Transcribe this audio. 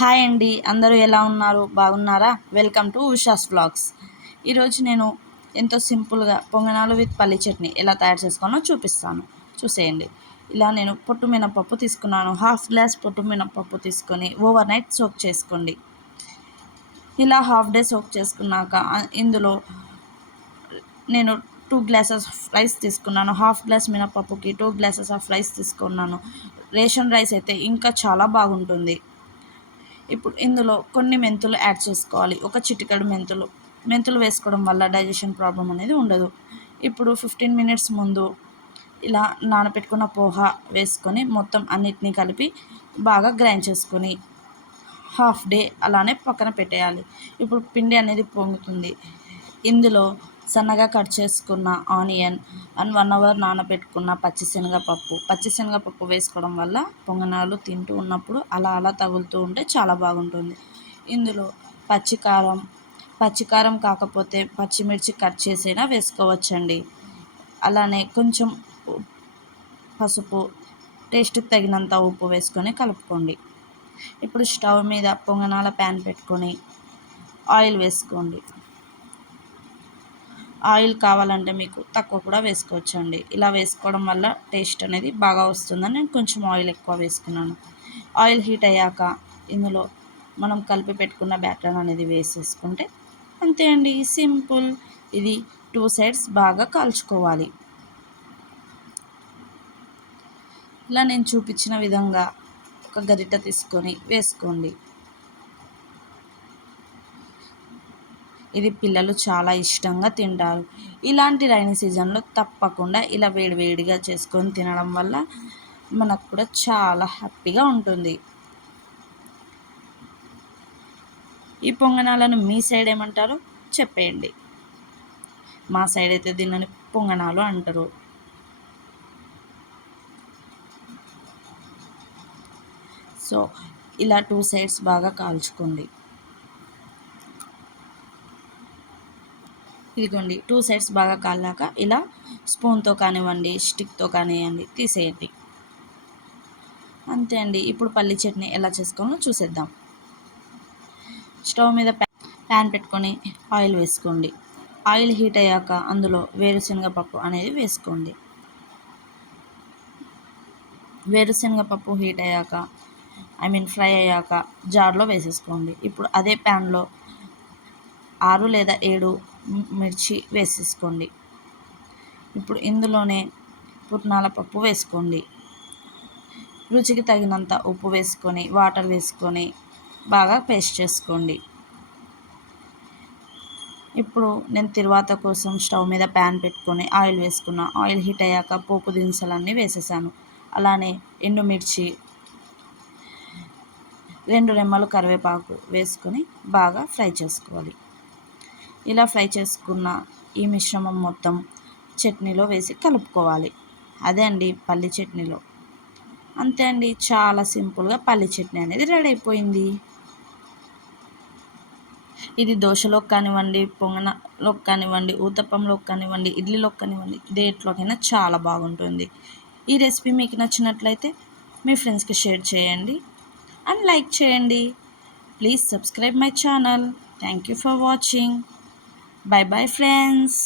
Hi అండి, అందరూ ఎలా ఉన్నారు? బాగున్నారా? Welcome to Usha's vlogs. ఈరోజు నేను ఎంతో సింపుల్గా పొంగనాలు విత్ పల్లి చట్నీ ఎలా తయారు చేసుకోవాలో చూపిస్తాను. చూసేయండి. ఇలా నేను పొట్టు మినపప్పు తీసుకున్నాను. హాఫ్ గ్లాస్ పొట్టు మినపప్పు తీసుకొని ఓవర్ నైట్ సోక్ చేసుకోండి. ఇలా హాఫ్ డే సోక్ చేసుకున్నాక ఇందులో నేను 2 గ్లాసెస్ రైస్ తీసుకున్నాను. హాఫ్ గ్లాస్ మినపప్పుకి 2 గ్లాసెస్ ఆఫ్ రైస్ తీసుకున్నాను. రేషన్ రైస్ అయితే ఇంకా చాలా బాగుంటుంది. ఇప్పుడు ఇందులో కొన్ని మెంతులు యాడ్ చేసుకోవాలి. ఒక చిటికెడు మెంతులు వేసుకోవడం వల్ల డైజెషన్ ప్రాబ్లం అనేది ఉండదు. ఇప్పుడు 15 మినిట్స్ ముందు ఇలా నానబెట్టుకున్న పోహా వేసుకొని మొత్తం అన్నిటినీ కలిపి బాగా గ్రైండ్ చేసుకొని హాఫ్ డే అలానే పక్కన పెట్టేయాలి. ఇప్పుడు పిండి అనేది పొంగుతుంది. ఇందులో సన్నగా కట్ చేసుకున్న ఆనియన్ అండ్ 1 అవర్ నానబెట్టుకున్న పచ్చిశనగపప్పు వేసుకోవడం వల్ల పొంగనాలు తింటూ ఉన్నప్పుడు అలా అలా తగులుతూ ఉంటే చాలా బాగుంటుంది. ఇందులో పచ్చికారం కాకపోతే పచ్చిమిర్చి కట్ చేసైనా వేసుకోవచ్చండి. అలానే కొంచెం పసుపు, టేస్ట్కి తగినంత ఉప్పు వేసుకొని కలుపుకోండి. ఇప్పుడు స్టవ్ మీద పొంగనాల ప్యాన్ పెట్టుకొని ఆయిల్ వేసుకోండి. ఆయిల్ కావాలంటే మీకు తక్కువ కూడా వేసుకోవచ్చండి. ఇలా వేసుకోవడం వల్ల టేస్ట్ అనేది బాగా వస్తుందని నేను కొంచెం ఆయిల్ ఎక్కువ వేసుకున్నాను. ఆయిల్ హీట్ అయ్యాక ఇందులో మనం కలిపి పెట్టుకున్న బ్యాటర్ అనేది వేసేసుకుంటే అంతే అండి, సింపుల్. ఇది 2 సైడ్స్ బాగా కాల్చుకోవాలి. ఇలా నేను చూపించిన విధంగా ఒక గరిటె తీసుకొని వేసుకోండి. ఇది పిల్లలు చాలా ఇష్టంగా తింటారు. ఇలాంటి రైనీ సీజన్లో తప్పకుండా ఇలా వేడివేడిగా చేసుకొని తినడం వల్ల మనకు కూడా చాలా హ్యాపీగా ఉంటుంది. ఈ పొంగనాలను మీ సైడ్ ఏమంటారో చెప్పేయండి. మా సైడ్ అయితే దీనిని పొంగనాలు అంటారు. సో ఇలా 2 సైడ్స్ బాగా కాల్చుకోండి. ఇదిగోండి, 2 సైడ్స్ బాగా కాలాక ఇలా స్పూన్తో కానివ్వండి, స్టిక్తో కానివ్వండి తీసేయండి. అంతే అండి. ఇప్పుడు పల్లి చట్నీ ఎలా చేసుకోవాలో చూసేద్దాం. స్టవ్ మీద ప్యాన్ పెట్టుకొని ఆయిల్ వేసుకోండి. ఆయిల్ హీట్ అయ్యాక అందులో వేరుశనగపప్పు అనేది వేసుకోండి. వేరుశనగపప్పు హీట్ అయ్యాక ఫ్రై అయ్యాక జార్లో వేసేసుకోండి. ఇప్పుడు అదే ప్యాన్లో 6 లేదా 7 మిర్చి వేసేసుకోండి. ఇప్పుడు ఇందులోనే పుట్నాల పప్పు వేసుకోండి. రుచికి తగినంత ఉప్పు వేసుకొని వాటర్ వేసుకొని బాగా పేస్ట్ చేసుకోండి. ఇప్పుడు నేను తిరువాత కోసం స్టవ్ మీద ప్యాన్ పెట్టుకొని ఆయిల్ వేసుకున్నా. ఆయిల్ హీట్ అయ్యాక పోపు దినుసులన్నీ వేసేసాను. అలానే ఎండుమిర్చి, 2 రెమ్మలు కరివేపాకు వేసుకొని బాగా ఫ్రై చేసుకోవాలి. ఇలా ఫ్రై చేసుకున్న ఈ మిశ్రమం మొత్తం చట్నీలో వేసి కలుపుకోవాలి. అదే అండి పల్లి చట్నీలో. అంతే అండి, చాలా సింపుల్గా పల్లి చట్నీ అనేది రెడీ అయిపోయింది. ఇది దోశలోకి కానివ్వండి, పొంగనాలోకి కానివ్వండి, ఊతప్పంలోకి కానివ్వండి, ఇడ్లీలోకి కానివ్వండి, దేంట్లోకైనా చాలా బాగుంటుంది. ఈ రెసిపీ మీకు నచ్చినట్లయితే మీ ఫ్రెండ్స్కి షేర్ చేయండి అండ్ లైక్ చేయండి. Please subscribe my channel. Thank you for watching. Bye bye friends.